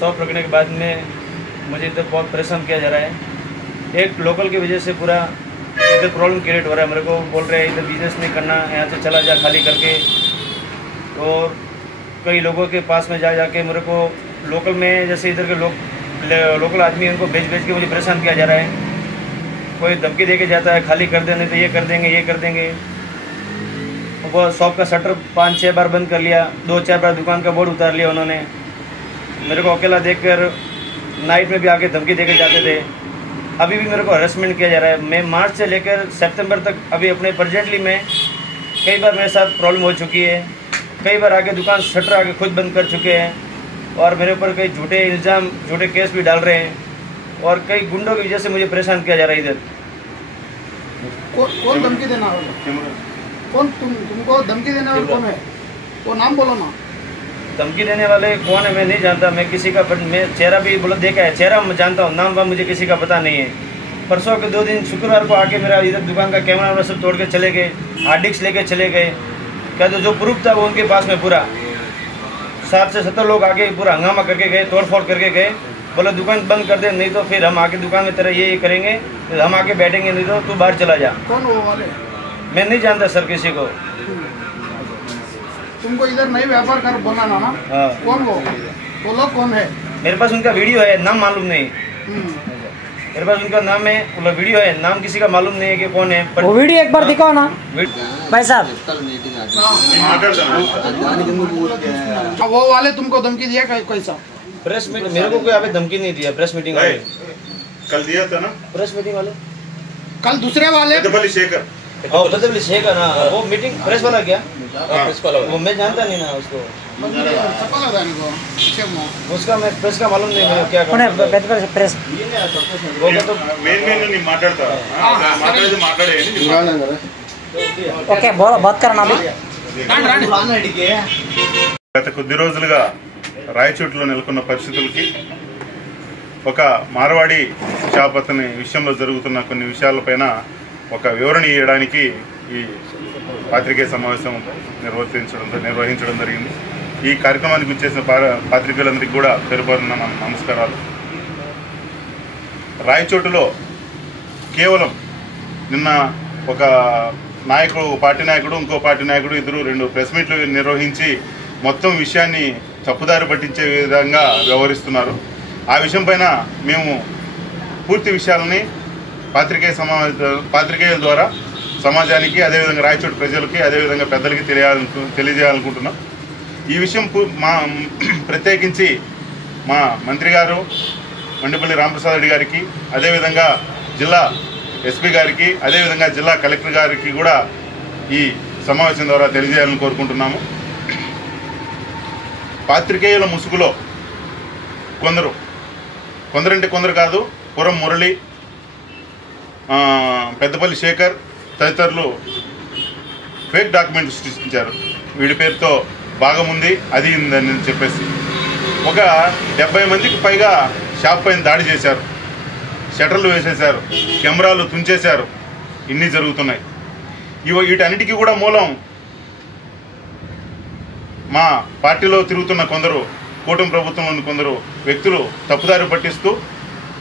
Shop रखने के बाद में मुझे इधर बहुत परेशान किया जा रहा है। एक लोकल की वजह से पूरा इधर प्रॉब्लम क्रिएट हो रहा है। मेरे को बोल रहे हैं इधर बिजनेस नहीं करना, यहाँ से चला जा खाली करके। और कई लोगों के पास में जा जाके मेरे को लोकल में जैसे इधर के लोकल आदमी उनको भेज के मुझे परेशान किया जा रहा है। कोई धमकी दे के जाता है खाली कर देने तो ये कर देंगे। वो शॉप का शटर 5-6 बार बंद कर लिया, 2-4 बार दुकान का बोर्ड उतार लिया उन्होंने। मेरे को अकेला देखकर नाइट में भी आके धमकी दे के जाते थे। अभी भी मेरे को हरेसमेंट किया जा रहा है। मैं मार्च से लेकर सितंबर तक अभी अपने प्रेजेंटली में कई बार मेरे साथ प्रॉब्लम हो चुकी है। कई बार आके दुकान शटर आके खुद बंद कर चुके हैं और मेरे ऊपर कई झूठे इल्ज़ाम, झूठे केस भी डाल रहे हैं और कई गुंडों की वजह से मुझे परेशान किया जा रहा है इधर। कौन धमकी देना होगा? कौन तुमको धमकी देने वाला कौन है? वो नाम बोलो ना। धमकी देने वाले कौन है मैं नहीं जानता। मैं किसी का मैं चेहरा भी बोला देखा है, चेहरा मैं जानता हूँ, नाम का मुझे किसी का पता नहीं है। परसों के 2 दिन शुक्रवार को आके मेरा इधर दुकान का कैमरा सब तोड़ के चले गए, हार्ड डिस्क लेके चले गए। क्या तो जो प्रूफ था वो उनके पास में पूरा 7 से 7 लोग आके पूरा हंगामा करके गए, तोड़फोड़ करके गए। बोले दुकान बंद कर दे, नहीं तो फिर हम आके दुकान में तेरा ये करेंगे, फिर हम आके बैठेंगे, नहीं तो तू बाहर चला जा। कौन वो वाले? मैं नहीं जानता सर किसी को। तुमको इधर नहीं व्यापार कर बोला ना? हाँ। कौन वो लोग कौन है? मेरे पास उनका वीडियो है, नाम मालूम नहीं। मेरे पास उनका नाम है, मतलब वीडियो है, नाम किसी का मालूम नहीं है कि कौन है। वो वीडियो एक बार दिखाओ ना भाई साहब। वो वाले तुमको धमकी दिया कैसा? प्रेस मीटिंग मेरे को कोई अभी धमकी नहीं दिया। प्रेस मीटिंग वाले कल दिया था ना, प्रेस मीटिंग वाले कल दूसरे वाले शेखर शेखर ना, वो मीटिंग प्रेस वाला क्या? प्रेस वाला वो मैं जानता नहीं ना उसको। उसका मैं प्रेस का मालूम नहीं मेरे क्या प्रेस वो तो नहीं మాట్లాడతా ఓకే బాత్ करना अभी। గత కొద్ది రోజులుగా రాయచోటిలో నెలకొన్న పరిస్థితులకి ఒక మార్వాడి షాప్ అతని విషయంలో జరుగుతున్న కొన్ని విషయాలపైన ఒక వివరణ ఇవ్వడానికి ఈ పాత్రికేయ సమావేశం నిర్వహించడం జరిగింది। ఈ కార్యక్రమానికి వచ్చేసిన పాత్రికేయులందరికీ కూడా పేరుపేరున నమస్కారాలు। రాయచోటిలో కేవలం నిన్న ఒక నాయకుడు, పార్టీ నాయకుడు, ఇంకో పార్టీ నాయకుడు ఇద్దరు 2 ప్రెస్ మీట్లు నిర్వహించి మొత్తం విషయాన్ని తప్పుదారి పట్టించే విధంగా వ్యవహరిస్తున్నారు। ఆ విషయం పైన మేము పూర్తి విషయాలని పాత్రికేయుల ద్వారా సమాజానికి, అదేవిధంగా రాయచోటి ప్రజలకి, అదేవిధంగా పెద్దలకి తెలియజేయాలనుకుంటున్నాం। ఈ విషయం ప్రత్యేకించి మా మంత్రి గారు మండిపల్లి రామప్రసాద్ రెడ్డి గారికి, అదేవిధంగా జిల్లా ఎస్పీ గారికి, అదేవిధంగా జిల్లా కలెక్టర్ గారికి కూడా ఈ సమావేశం ద్వారా తెలియజేయాలని కోరుకుంటున్నాము। పాత్రికేయుల ముసుగులో కొందరంటే కొందరు కాదు, పురం మురళి, పెద్దపల్లి శేఖర్ తదితరులు ఫేక్ డాక్యుమెంట్ సృష్టించారు। వీడి పేరుతో భాగం ఉంది, అది ఉందని చెప్పేసి ఒక 70 మందికి పైగా షాప్ పైన దాడి చేశారు, షటర్లు వేసేశారు, కెమెరాలు తుంచేశారు। ఇన్ని జరుగుతున్నాయి। వీటన్నిటికీ కూడా మూలం మా పార్టీలో తిరుగుతున్న కొందరు, కూటమి ప్రభుత్వంలోని కొందరు వ్యక్తులు తప్పుదారి పట్టిస్తూ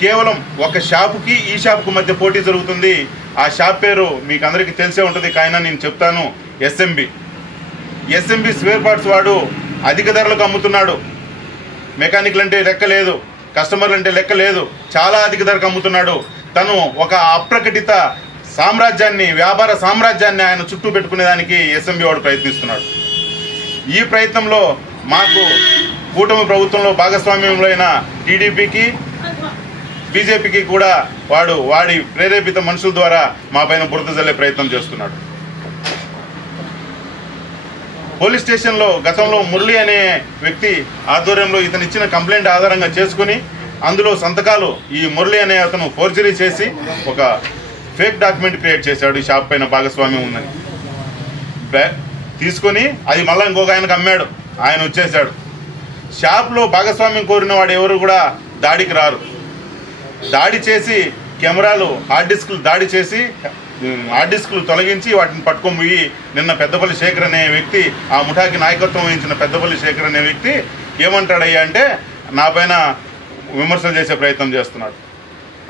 కేవలం ఒక షాపుకి ఈ షాపుకు మధ్య పోటీ జరుగుతుంది। ఆ షాప్ పేరు మీకు అందరికీ తెలిసే ఉంటుంది, కాయినా నేను చెప్తాను, ఎస్ఎంబి స్పేర్ పార్ట్స్ వాడు అధిక ధరలకు అమ్ముతున్నాడు। మెకానిక్లు అంటే లెక్క లేదు, కస్టమర్లు అంటే లెక్క లేదు, చాలా అధిక ధరకు అమ్ముతున్నాడు। తను ఒక అప్రకటిత సామ్రాజ్యాన్ని, వ్యాపార సామ్రాజ్యాన్ని ఆయన చుట్టూ పెట్టుకునేదానికి ఎస్ఎంబి వాడు ప్రయత్నిస్తున్నాడు। ఈ ప్రయత్నంలో మాకు కూటమి ప్రభుత్వంలో భాగస్వామ్యంలో అయిన టీడీపీకి, బీజేపీకి కూడా వాడి ప్రేరేపిత మనుషుల ద్వారా మా పైన బురద జల్లే ప్రయత్నం చేస్తున్నాడు। పోలీస్ స్టేషన్లో గతంలో మురళి అనే వ్యక్తి ఆధ్వర్యంలో ఇతను ఇచ్చిన కంప్లైంట్ ఆధారంగా చేసుకుని అందులో సంతకాలు ఈ మురళి అనే అతను ఫోర్జరీ చేసి ఒక ఫేక్ డాక్యుమెంట్ క్రియేట్ చేశాడు। ఈ షాప్ పైన భాగస్వామ్యం ఉందని తీసుకొని అది మళ్ళీ ఇంకొక ఆయనకు అమ్మాడు, ఆయన వచ్చేసాడు। షాప్లో భాగస్వామ్యం కోరిన వాడు ఎవరు కూడా దాడికి రారు। దాడి చేసి కెమెరాలు, హార్డ్ డిస్కులు దాడి చేసి హార్డ్ డిస్కులు తొలగించి వాటిని పట్టుకొని పోయి నిన్న పెద్దపల్లి శేఖర్ అనే వ్యక్తి, ఆ ముఠాకి నాయకత్వం వహించిన పెద్దపల్లి శేఖర్ అనే వ్యక్తి ఏమంటాడయ్యా అంటే, నా పైన విమర్శలు చేసే ప్రయత్నం చేస్తున్నాడు.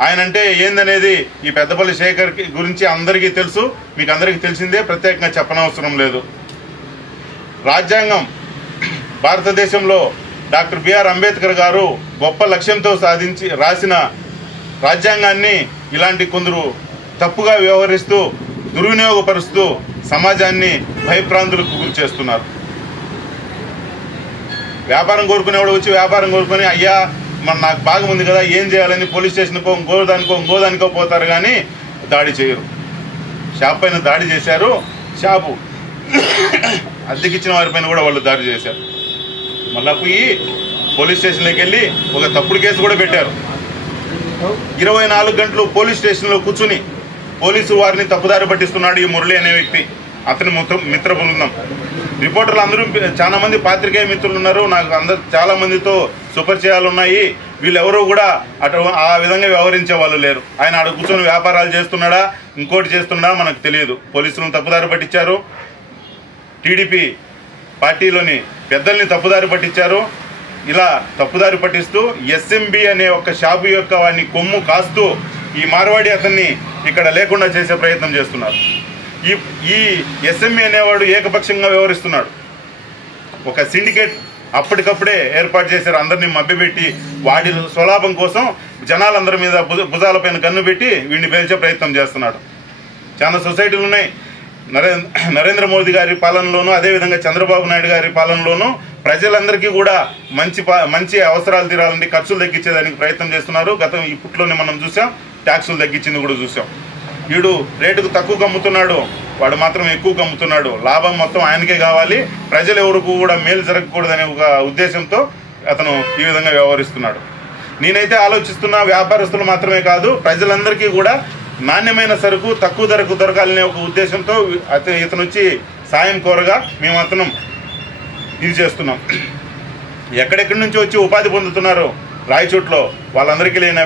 ఆయన అంటే ఏందనేది ఈ పెద్దపల్లి శేఖర్ గురించి అందరికీ తెలుసు, మీకు అందరికీ తెలిసిందే, ప్రత్యేకంగా చెప్పనవసరం లేదు. రాజ్యాంగం భారతదేశంలో డాక్టర్ బిఆర్ అంబేద్కర్ గారు గొప్ప లక్ష్యంతో రాసిన రాజ్యాంగాన్ని ఇలాంటి కొందరు తప్పుగా వ్యవహరిస్తూ దుర్వినియోగపరుస్తూ సమాజాన్ని భయప్రాంతులకు గురి చేస్తున్నారు. వ్యాపారం కోరుకునేవాడు వచ్చి వ్యాపారం కోరుకొని అయ్యా నాకు బాగా ఉంది కదా ఏం చేయాలని పోలీస్ స్టేషన్కో ఇంకోదానికో పోతారు, కానీ దాడి చేయరు. షాప్ పైన దాడి చేశారు, షాపు అద్దెకిచ్చిన వారిపైన కూడా వాళ్ళు దాడి చేశారు. మళ్ళా పోయి పోలీస్ స్టేషన్లోకి వెళ్ళి ఒక తప్పుడు కేసు కూడా పెట్టారు. 24 గంటలు పోలీస్ స్టేషన్లో కూర్చుని పోలీసు వారిని తప్పుదారి పట్టిస్తున్నాడు ఈ మురళి అనే వ్యక్తి, అతని మిత్ర బృందం. రిపోర్టర్లు అందరూ చాలా మంది పాత్రికేయ మిత్రులు ఉన్నారు, నాకు చాలా మందితో సుపరిచయాలు ఉన్నాయి. వీళ్ళెవరూ కూడా ఆ విధంగా వ్యవహరించే వాళ్ళు లేరు. ఆయన ఆడ కూర్చొని వ్యాపారాలు చేస్తున్నాడా ఇంకోటి చేస్తున్నాడా మనకు తెలియదు. పోలీసులను తప్పుదారి పట్టించారు, టీడీపీ పార్టీలోని పెద్దల్ని తప్పుదారి పట్టించారు. ఇలా తప్పుదారి పట్టిస్తూ ఎస్ఎంబి అనే ఒక షాపు యొక్క వాడిని కొమ్ము కాస్తూ ఈ మార్వాడి అతన్ని ఇక్కడ లేకుండా చేసే ప్రయత్నం చేస్తున్నారు. ఈ ఎస్ఎంబి అనేవాడు ఏకపక్షంగా వ్యవహరిస్తున్నాడు. ఒక సిండికేట్ అప్పటికప్పుడే ఏర్పాటు చేశారు, అందరినీ మభ్యపెట్టి వాడి స్వలాభం కోసం జనాలందరి మీద భుజాలపైన కన్ను పెట్టి వీడిని పేల్చే ప్రయత్నం చేస్తున్నాడు. చాలా సొసైటీలు ఉన్నాయి. నరేంద్ర మోదీ గారి పాలనలోనూ అదేవిధంగా చంద్రబాబు నాయుడు గారి పాలనలోనూ ప్రజలందరికీ కూడా మంచి అవసరాలు తీరాలంటే ఖర్చులు తగ్గించేదానికి ప్రయత్నం చేస్తున్నారు. ఇప్పట్లోనే మనం చూసాం, ట్యాక్సులు తగ్గించింది కూడా చూసాం. వీడు రేటుకు తక్కువ అమ్ముతున్నాడు, వాడు మాత్రం ఎక్కువ అమ్ముతున్నాడు. లాభం మొత్తం ఆయనకే కావాలి, ప్రజలు ఎవరికి కూడా మేలు జరగకూడదనే ఒక ఉద్దేశంతో అతను ఈ విధంగా వ్యవహరిస్తున్నాడు. నేనైతే ఆలోచిస్తున్నా వ్యాపారస్తులు మాత్రమే కాదు, ప్రజలందరికీ కూడా నాణ్యమైన సరుకు తక్కువ ధరకు దొరకాలనే ఒక ఉద్దేశంతో ఇతను వచ్చి సాయం కోరగా మేము అతను ఇది చేస్తున్నాం. ఎక్కడెక్కడి నుంచి వచ్చి ఉపాధి పొందుతున్నారు రాయచోట్లో, వాళ్ళందరికీ లేని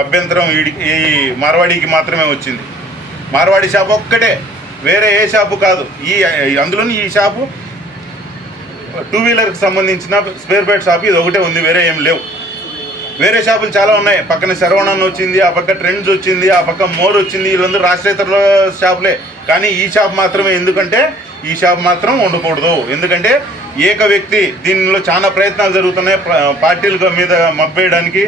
అభ్యంతరం ఈ మార్వాడికి మాత్రమే వచ్చింది. మార్వాడి షాపు ఒక్కటే, వేరే ఏ షాపు కాదు. అందులోని ఈ షాపు 2 వీలర్కి సంబంధించిన స్పేర్ పార్ట్ షాపు ఇది ఒకటే ఉంది, వేరే ఏం లేవు. వేరే షాపులు చాలా ఉన్నాయి. పక్కన శరవణన్ వచ్చింది, ఆ పక్క ట్రెండ్స్ వచ్చింది, ఆ పక్క మోర్ వచ్చింది, వీళ్ళందరూ రాష్ట్రేతర షాపులే. కానీ ఈ షాప్ మాత్రమే, ఎందుకంటే ఈ షాప్ మాత్రం ఉండకూడదు. ఎందుకంటే ఏక వ్యక్తి, దీనిలో చాలా ప్రయత్నాలు జరుగుతున్నాయి పార్టీల మీద మబ్బేయడానికి,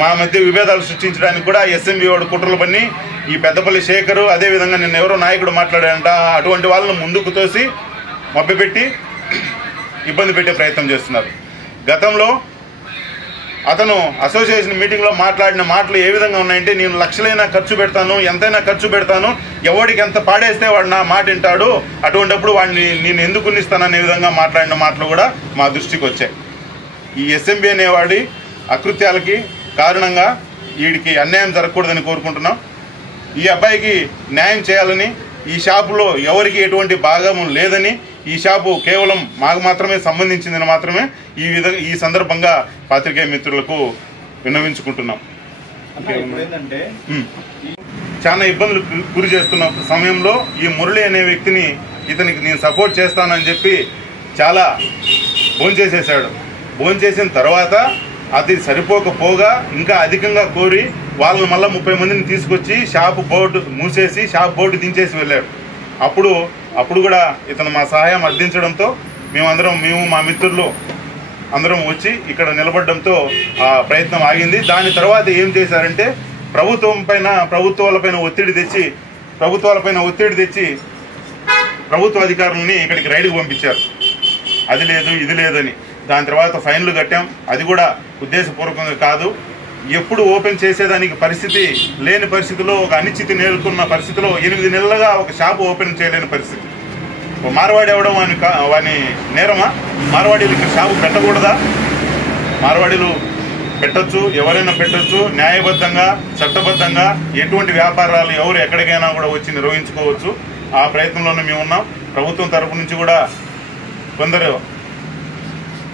మా మధ్య విభేదాలు సృష్టించడానికి కూడా ఎస్ఎంబి వాడు కుట్రలు పన్ని ఈ పెద్దపల్లి శేఖరు, అదేవిధంగా నిన్న ఎవరో నాయకుడు మాట్లాడారంట, అటువంటి వాళ్ళను ముందుకు తోసి మభ్యపెట్టి ఇబ్బంది పెట్టే ప్రయత్నం చేస్తున్నారు. గతంలో అతను అసోసియేషన్ మీటింగ్లో మాట్లాడిన మాటలు ఏ విధంగా ఉన్నాయంటే, నేను లక్షలైనా ఖర్చు పెడతాను, ఎంతైనా ఖర్చు పెడతాను, ఎవడికి ఎంత పాడేస్తే వాడు నా మాట వింటాడు, అటువంటిప్పుడు వాడిని నేను ఎందుకు ఉన్నిస్తాననే విధంగా మాట్లాడిన మాటలు కూడా మా దృష్టికి వచ్చాయి. ఈ ఎస్ఎంబి అనేవాడి అకృత్యాలకి కారణంగా వీడికి అన్యాయం జరగకూడదని కోరుకుంటున్నాం. ఈ అబ్బాయికి న్యాయం చేయాలని, ఈ షాపులో ఎవరికి ఎటువంటి భాగము లేదని, ఈ షాపు కేవలం మాకు మాత్రమే సంబంధించిందని మాత్రమే ఈ సందర్భంగా పాత్రికేయ మిత్రులకు విన్నవించుకుంటున్నాం. ఏంటంటే చాలా ఇబ్బందులు గురి చేస్తున్న సమయంలో ఈ మురళి అనే వ్యక్తిని ఇతనికి నేను సపోర్ట్ చేస్తానని చెప్పి చాలా భోంచేసేసాడు. భోంచేసిన తర్వాత అది సరిపోకపోగా ఇంకా అధికంగా కోరి వాళ్ళని మళ్ళీ 30 మందిని తీసుకొచ్చి షాపు బోర్డు మూసేసి షాప్ బోర్డు దించేసి వెళ్ళాడు. అప్పుడు కూడా ఇతను మా సహాయం అర్థించడంతో మేము మా మిత్రులు అందరం వచ్చి ఇక్కడ నిలబడడంతో ఆ ప్రయత్నం ఆగింది. దాని తర్వాత ఏం చేశారంటే ప్రభుత్వాలపైన ఒత్తిడి తెచ్చి ప్రభుత్వ అధికారులని ఇక్కడికి రైడ్కి పంపించారు. అది లేదు ఇది లేదని. దాని తర్వాత ఫైన్లు కట్టాం. అది కూడా ఉద్దేశపూర్వకంగా కాదు. ఎప్పుడు ఓపెన్ చేసేదానికి పరిస్థితి లేని పరిస్థితిలో, ఒక అనిశ్చితి నేర్కొన్న పరిస్థితిలో 8 నెలలుగా ఒక షాపు ఓపెన్ చేయలేని పరిస్థితి. మార్వాడి అవ్వడం వాని నేరమా? మార్వాడీలు ఇక్కడ షాపు పెట్టకూడదా? మార్వాడీలు పెట్టచ్చు, ఎవరైనా పెట్టచ్చు, న్యాయబద్ధంగా చట్టబద్ధంగా ఎటువంటి వ్యాపారాలు ఎవరు ఎక్కడికైనా కూడా వచ్చి నిర్వహించుకోవచ్చు. ఆ ప్రయత్నంలోనే మేము ఉన్నాం. ప్రభుత్వం తరపు నుంచి కూడా కొందరు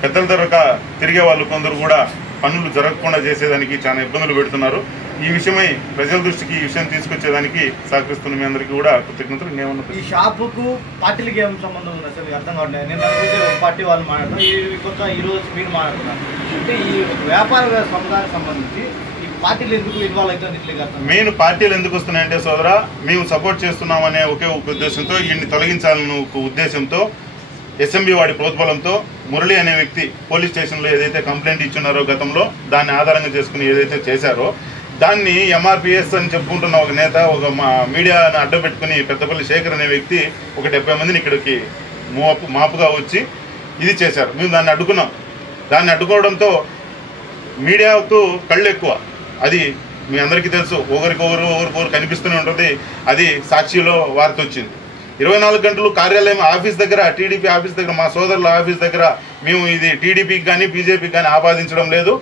పెద్దల తరక తిరిగే వాళ్ళు కొందరు కూడా పనులు జరగకుండా చేసేదానికి చాలా ఇబ్బందులు పెడుతున్నారు. ఈ విషయమై ప్రజల దృష్టికి ఈ విషయం తీసుకొచ్చేదానికి సహకరిస్తున్న మీ అందరికీ కూడా కృతజ్ఞతలు. నేను ఈ షాపుకు పార్టీలకి ఏం సంబంధం ఉంది అసలు అర్థం కావట్లేదు. నేను అనుకుంటే ఒక పార్టీ వాళ్ళు మాట్లాడుతున్నారు, ఈ కొత్త ఈరోజు మీరు మాట్లాడుతున్నారు. అంటే ఈ వ్యాపార సముదాయానికి సంబంధించి ఈ పార్టీలు ఎందుకు ఇన్వాల్వ్ అవుతుంది ఇట్లా? మెయిన్ పార్టీలు ఎందుకు వస్తున్నాయంటే సోదరా, మేము సపోర్ట్ చేస్తున్నామనే ఒకే ఒక ఉద్దేశంతో, వీడిని తొలగించాలన్న ఒక ఉద్దేశంతో ఎస్ఎంబీ వాడి ప్రోద్బలంతో మురళి అనే వ్యక్తి పోలీస్ స్టేషన్లో ఏదైతే కంప్లైంట్ ఇచ్చున్నారో గతంలో, దాన్ని ఆధారంగా చేసుకుని ఏదైతే చేశారో దాన్ని ఎంఆర్పిఎస్ అని చెప్పుకుంటున్న ఒక నేత, ఒక మీడియాను అడ్డం పెట్టుకుని పెద్దపల్లి శేఖర్ అనే వ్యక్తి ఒక 70 మందిని ఇక్కడికి మాపుగా వచ్చి ఇది చేశారు. మేము దాన్ని అడ్డుకున్నాం. దాన్ని మీడియాకు కళ్ళు ఎక్కువ, అది మీ అందరికీ తెలుసు. ఒకరికొకరు కనిపిస్తూనే ఉంటుంది. అది సాక్షిలో వార్త వచ్చింది. 24 గంటలు కార్యాలయం ఆఫీస్ దగ్గర, టీడీపీ ఆఫీస్ దగ్గర, మా సోదరుల ఆఫీస్ దగ్గర మేము ఇది టీడీపీకి కానీ బీజేపీకి కానీ ఆపాదించడం లేదు.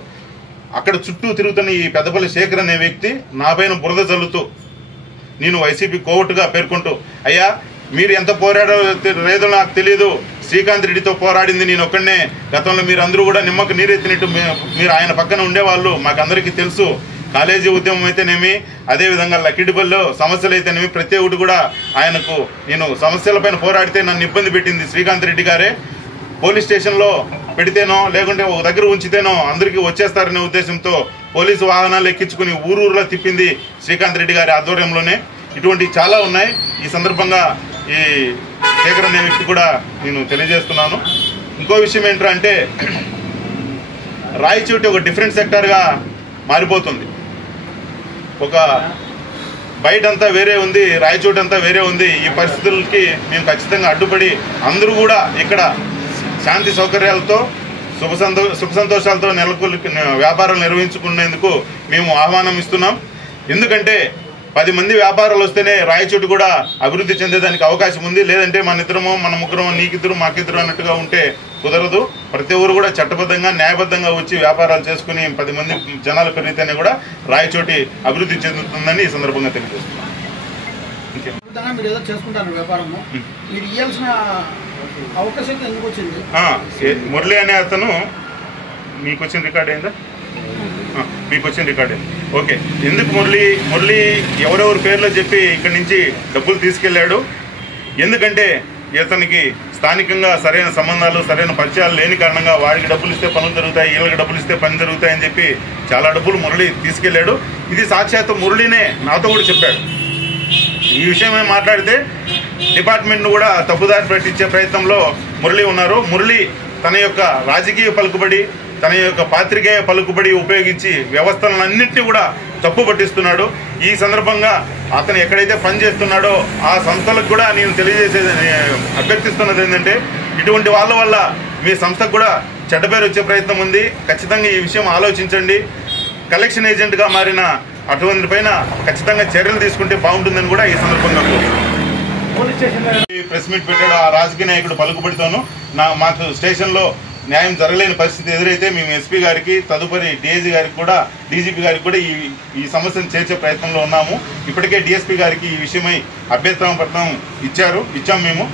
అక్కడ చుట్టూ తిరుగుతున్న ఈ పెద్దపల్లి శేఖర్ అనే వ్యక్తి నా పైన బురద జల్లుతూ, నేను వైసీపీ కోవట్టుగా పేర్కొంటూ, అయ్యా మీరు ఎంత పోరాడో లేదో నాకు తెలియదు, శ్రీకాంత్ రెడ్డితో పోరాడింది నేను ఒక్కడనే. గతంలో మీరు అందరూ కూడా నిమ్మకు నీరెత్తినట్టు మీరు ఆయన పక్కన ఉండేవాళ్ళు, మాకందరికీ తెలుసు. కాలేజీ ఉద్యమం అయితేనేమి, అదేవిధంగా లక్కిడిపల్లిలో సమస్యలు అయితేనేమి, ప్రతి ఒక్కటి కూడా ఆయనకు నేను సమస్యలపైన పోరాడితే నన్ను ఇబ్బంది పెట్టింది శ్రీకాంత్ రెడ్డి గారే. పోలీస్ స్టేషన్లో పెడితేనో లేకుంటే ఒక దగ్గర ఉంచితేనో అందరికీ వచ్చేస్తారనే ఉద్దేశంతో పోలీసు వాహనాలు ఎక్కించుకుని ఊరూరులో తిప్పింది శ్రీకాంత్ రెడ్డి గారి ఆధ్వర్యంలోనే. ఇటువంటి చాలా ఉన్నాయి. ఈ సందర్భంగా ఈ శేఖర్ అనే వ్యక్తి కూడా నేను తెలియజేస్తున్నాను. ఇంకో విషయం ఏంటంటే, రాయచోటి ఒక డిఫరెంట్ సెక్టార్గా మారిపోతుంది. ఒక బయటంతా వేరే ఉంది, రాయచోటి అంతా వేరే ఉంది. ఈ పరిస్థితులకి మేము ఖచ్చితంగా అడ్డుపడి అందరూ కూడా ఇక్కడ శాంతి సౌకర్యాలతో సుఖ సంతోషాలతో నెలకొల్పి వ్యాపారాలు నిర్వహించుకునేందుకు మేము ఆహ్వానం ఇస్తున్నాం. ఎందుకంటే 10 మంది వ్యాపారాలు వస్తేనే రాయచోటి కూడా అభివృద్ధి చెందేదానికి అవకాశం ఉంది. లేదంటే మన ఇద్దరమో మన ముగ్గురమో నీకిద్దరు మాకిద్దరు అన్నట్టుగా ఉంటే కుదరదు. ప్రతి ఒక్కరు కూడా చట్టబద్ధంగా న్యాయబద్ధంగా వచ్చి వ్యాపారాలు చేసుకుని 10 మంది జనాలు పెరిగితేనే కూడా రాయచోటి అభివృద్ధి చెందుతుందని ఈ సందర్భంగా తెలియజేస్తున్నాం. మీరు ఏదో చేసుకుంటారు వ్యాపారము, మీరు ఇవ్వాల్సిన అవకాశం ఎందుకు వచ్చింది? మురళి అనే అతను మీకు వచ్చిన రికార్డ్ అయిందా? మీకు వచ్చిన రికార్డ్ అయింది. ఓకే. ఎందుకు మురళి ఎవరెవరి పేర్లో చెప్పి ఇక్కడి నుంచి డబ్బులు తీసుకెళ్ళాడు? ఎందుకంటే ఇతనికి స్థానికంగా సరైన సంబంధాలు, సరైన పరిచయాలు లేని కారణంగా వాడికి డబ్బులు ఇస్తే పనులు జరుగుతాయి, వీళ్ళకి డబ్బులు ఇస్తే పని జరుగుతాయని చెప్పి చాలా డబ్బులు మురళి తీసుకెళ్ళాడు. ఇది సాక్షాత్తు మురళినే నాతో కూడా చెప్పాడు. ఈ విషయమే మాట్లాడితే డిపార్ట్మెంట్ను కూడా తప్పుదారి పట్టించే ప్రయత్నంలో మురళి ఉన్నారు. మురళి తన యొక్క రాజకీయ పలుకుబడి, తన యొక్క పాత్రికేయ పలుకుబడి ఉపయోగించి వ్యవస్థలన్నింటినీ కూడా తప్పు పట్టిస్తున్నాడు. ఈ సందర్భంగా అతను ఎక్కడైతే పనిచేస్తున్నాడో ఆ సంస్థలకు కూడా నేను అభ్యర్థిస్తున్నది ఏంటంటే, ఇటువంటి వాళ్ళ వల్ల మీ సంస్థకు కూడా చెడ్డ పేరు వచ్చే ప్రయత్నం ఉంది. ఖచ్చితంగా ఈ విషయం ఆలోచించండి. కలెక్షన్ ఏజెంట్గా మారిన అటువంటి పైన ఖచ్చితంగా చర్యలు తీసుకుంటే బాగుంటుందని కూడా ఈ సందర్భంగా ప్రెస్ మీట్ పెట్టాడు. ఆ రాజకీయ నాయకుడు పలుకుబడితోనూ మాకు స్టేషన్లో న్యాయం జరగలేని పరిస్థితి ఎదురైతే మేము ఎస్పీ గారికి, తదుపరి డిఐజీ గారికి కూడా, డీజీపీ గారికి కూడా ఈ సమస్యను చేర్చే ప్రయత్నంలో ఉన్నాము. ఇప్పటికే డిఎస్పీ గారికి ఈ విషయమై అభ్యర్థన పత్రం ఇచ్చాము మేము.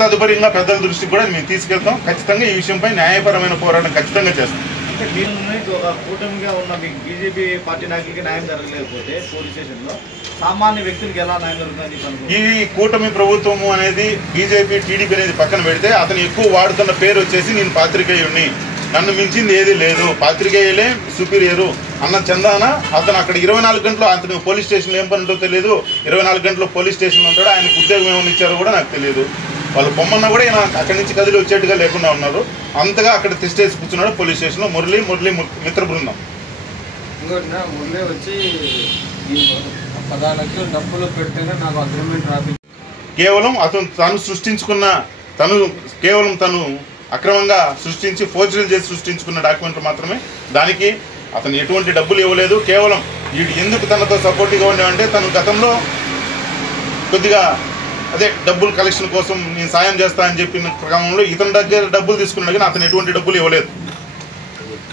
తదుపరి ఇంకా పెద్దల దృష్టికి కూడా మేము తీసుకెళ్తాం. ఖచ్చితంగా ఈ విషయంపై న్యాయపరమైన పోరాటం ఖచ్చితంగా చేస్తాం. అంటే మీరు ఒక కూటమిగా ఉన్న మీకు బీజేపీ పార్టీ నాయకులకి న్యాయం జరగలేకపోతే పోలీస్ స్టేషన్లో సామాన్య వ్యక్తులకు ఎలా న్యాయం జరుగుతుంది? ఈ కూటమి ప్రభుత్వము అనేది బీజేపీ, టీడీపీ అనేది పక్కన పెడితే అతను ఎక్కువ వాడుతున్న పేరు వచ్చేసి నేను పాత్రికేయుడిని, నన్ను మించింది ఏది లేదు, పాత్రికేయులే సుపీరియరు అన్న చందాన అతను అక్కడ 24 గంటలు, అతను పోలీస్ స్టేషన్లో ఏం పని ఉంటో తెలియదు. 24 గంటలు పోలీస్ స్టేషన్లో ఉంటాడు. ఆయనకు ఉద్యోగం ఏమైనా ఇచ్చారో కూడా నాకు తెలియదు. వాళ్ళు పొమ్మన్నా కూడా ఈయన అక్కడి నుంచి కదిలి వచ్చేట్టుగా లేకుండా ఉన్నారు. అంతగా అక్కడ తిష్టేసి కూర్చున్నాడు పోలీస్ స్టేషన్లో మురళి మిత్ర బృందం. ఇంకోటి మురళి వచ్చి 10 లక్షలు డబ్బులు పెట్టినా నాకు అగ్రిమెంట్ రాపి కేవలం తను అక్రమంగా సృష్టించి ఫోర్జరీలు చేసి సృష్టించుకున్న డాక్యుమెంట్లు మాత్రమే. దానికి అతను ఎటువంటి డబ్బులు ఇవ్వలేదు. కేవలం వీడు ఎందుకు తనతో సపోర్టివ్గా ఉండేవంటే, తను గతంలో కొద్దిగా అదే డబ్బులు కలెక్షన్ కోసం నేను సాయం చేస్తా అని చెప్పిన క్రమంలో ఇతని దగ్గర డబ్బులు తీసుకున్నాడు, కానీ అతను ఎటువంటి డబ్బులు ఇవ్వలేదు.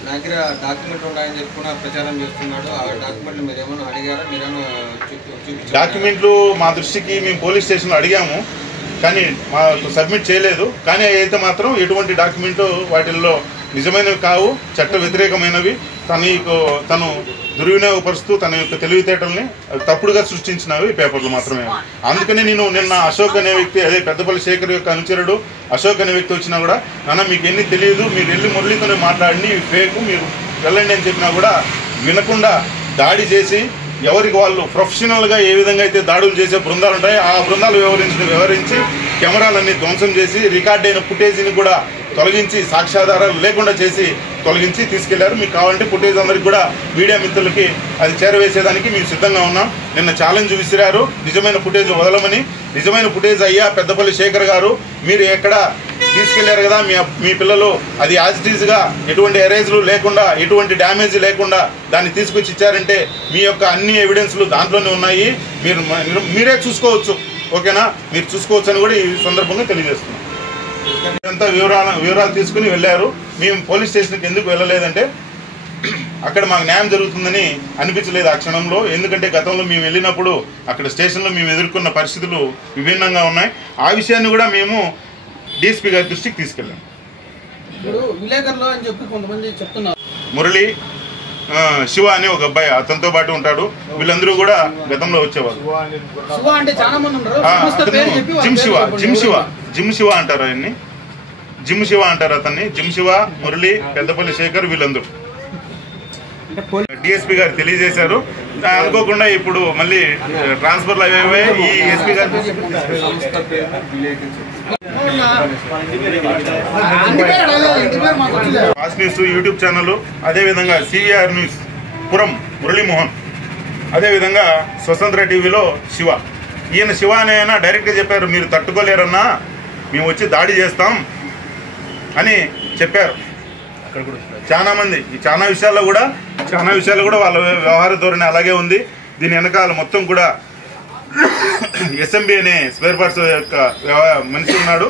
నా దగ్గర డాక్యుమెంట్ ఉన్నాయని చెప్పి ప్రచారం చేస్తున్నాడు. ఆ డాక్యుమెంట్లు మీరు ఏమైనా అడిగారా? మీరేమో డాక్యుమెంట్లు మా దృష్టికి మేము పోలీస్ స్టేషన్లో అడిగాము, కానీ మాకు సబ్మిట్ చేయలేదు. కానీ అయితే మాత్రం ఎటువంటి డాక్యుమెంటు వాటిల్లో నిజమైనవి కావు, చట్ట వ్యతిరేకమైనవి. తను దుర్వినియోగపరుస్తూ తన యొక్క తెలివితేటల్ని తప్పుడుగా సృష్టించినవి పేపర్లు మాత్రమే. అందుకని నేను నిన్న అశోక్ అనే వ్యక్తి, అదే పెద్దపల్లి శేఖర్ యొక్క అనుచరుడు అశోక్ అనే వ్యక్తి వచ్చినా కూడా, నాన్న మీకు ఎన్ని తెలియదు, మీరు వెళ్ళి మురళితోనే మాట్లాడి ఫేక్, మీరు వెళ్ళండి అని చెప్పినా కూడా వినకుండా దాడి చేసి ఎవరికి వాళ్ళు ప్రొఫెషనల్గా ఏ విధంగా అయితే దాడులు చేసే బృందాలు ఉంటాయో ఆ బృందాలు వివరించి కెమెరాలన్నీ ధ్వంసం చేసి రికార్డ్ అయిన ఫుటేజీని కూడా తొలగించి సాక్ష్యాధారాలు లేకుండా చేసి తొలగించి తీసుకెళ్లారు. మీకు కావాలంటే ఫుటేజ్ అందరికి కూడా మీడియా మిత్రులకి అది చేరవేసేదానికి మేము సిద్ధంగా ఉన్నాం. నిన్న ఛాలెంజ్ విసిరారు నిజమైన ఫుటేజ్ వదలమని. నిజమైన ఫుటేజ్ అయ్యా పెద్దపల్లి శేఖర్ గారు మీరు ఎక్కడ తీసుకెళ్లారు కదా మీ పిల్లలు, అది యాజ్ ఇట్ ఈజ్గా ఎటువంటి ఎరేజ్లు లేకుండా ఎటువంటి డ్యామేజ్ లేకుండా దాన్ని తీసుకొచ్చి ఇచ్చారంటే మీ యొక్క అన్ని ఎవిడెన్స్లు దాంట్లోనే ఉన్నాయి, మీరే చూసుకోవచ్చు. ఓకేనా, మీరు చూసుకోవచ్చు అని కూడా ఈ సందర్భంగా తెలియజేస్తున్నాం. ఇదంతా వివరాలు తీసుకుని వెళ్ళారు. మేము పోలీస్ స్టేషన్కి ఎందుకు వెళ్ళలేదంటే అక్కడ మాకు న్యాయం జరుగుతుందని అనిపించలేదు ఆ క్షణంలో. ఎందుకంటే గతంలో మేము వెళ్ళినప్పుడు అక్కడ స్టేషన్లో మేము ఎదుర్కొన్న పరిస్థితులు విభిన్నంగా ఉన్నాయి. ఆ విషయాన్ని కూడా మేము డిఎస్పీ గారి దృష్టికి తీసుకెళ్ళాం. విలేకరులు అని చెప్పి కొంతమంది చెప్తున్నారు. మురళి, శివ అని ఒక అబ్బాయి అతనితో పాటు ఉంటాడు. వీళ్ళందరూ కూడా గతంలో వచ్చేవాళ్ళు. జిమ్ శివ అంటారు ఆయన్ని, జిమ్ శివ అంటారు అతన్ని. జిమ్ శివ, మురళి, పెద్దపల్లి శేఖర్ వీళ్ళందరూ డిఎస్పీ గారు తెలియజేశారు. అనుకోకుండా ఇప్పుడు మళ్ళీ ట్రాన్స్ఫర్లు అయ్యే ఈ ఎస్పీ గారు ఫాస్ట్ న్యూస్ యూట్యూబ్ ఛానల్, అదేవిధంగా సివిఆర్ న్యూస్ పురం మురళీమోహన్, అదేవిధంగా స్వతంత్ర టీవీలో శివ. ఈయన శివ అనే ఆయన డైరెక్ట్గా చెప్పారు, మీరు తట్టుకోలేరన్నా మేము వచ్చి దాడి చేస్తాం అని చెప్పారు. అక్కడ కూడా చాలా మంది చాలా విషయాల్లో కూడా వాళ్ళ వ్యవహార ధోరణి అలాగే ఉంది. దీని వెనకాల మొత్తం కూడా ఎస్ఎంబి అనే స్పేర్ పార్ట్స్ యొక్క మనిషి ఉన్నాడు.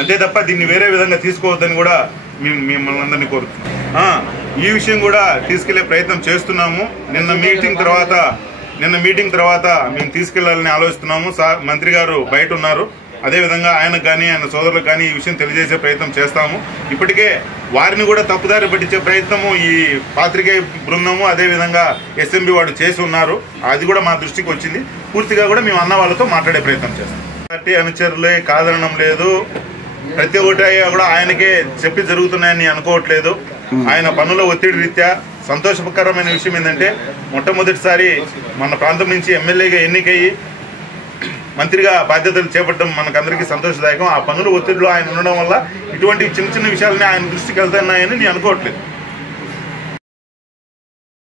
అంతే తప్ప దీన్ని వేరే విధంగా తీసుకోవద్దని కూడా మిమ్మల్ని అందరినీ కోరుతున్నాం. ఈ విషయం కూడా తీసుకెళ్లే ప్రయత్నం చేస్తున్నాము. నిన్న మీటింగ్ తర్వాత మేము తీసుకెళ్లాలని ఆలోచిస్తున్నాము. మంత్రి గారు బయట ఉన్నారు. అదేవిధంగా ఆయనకు కానీ ఆయన సోదరులకు కానీ ఈ విషయం తెలియజేసే ప్రయత్నం చేస్తాము. ఇప్పటికే వారిని కూడా తప్పుదారి పట్టించే ప్రయత్నము ఈ పాత్రికేయ బృందము అదేవిధంగా ఎస్ఎంబి వాడు చేసి ఉన్నారు. అది కూడా మా దృష్టికి వచ్చింది. పూర్తిగా కూడా మేము అన్న వాళ్ళతో మాట్లాడే ప్రయత్నం చేస్తాం. పార్టీ అనుచరులే కాదనడం లేదు, ప్రతి ఒక్కటి కూడా ఆయనకే చెప్పి జరుగుతున్నాయని అనుకోవట్లేదు. ఆయన పనుల ఒత్తిడి రీత్యా సంతోషకరమైన విషయం ఏంటంటే మొట్టమొదటిసారి మన ప్రాంతం నుంచి ఎమ్మెల్యేగా ఎన్నికయ్యి మంత్రిగా బాధ్యతలు చేపట్టడం మనకందరికీ సంతోషదాయకం. ఆ పనుల ఒత్తిడిలో ఆయన ఉండడం వల్ల ఇటువంటి చిన్న చిన్న విషయాలని ఆయన దృష్టికి వెళ్తున్నాయని నేను అనుకోవట్లేదు.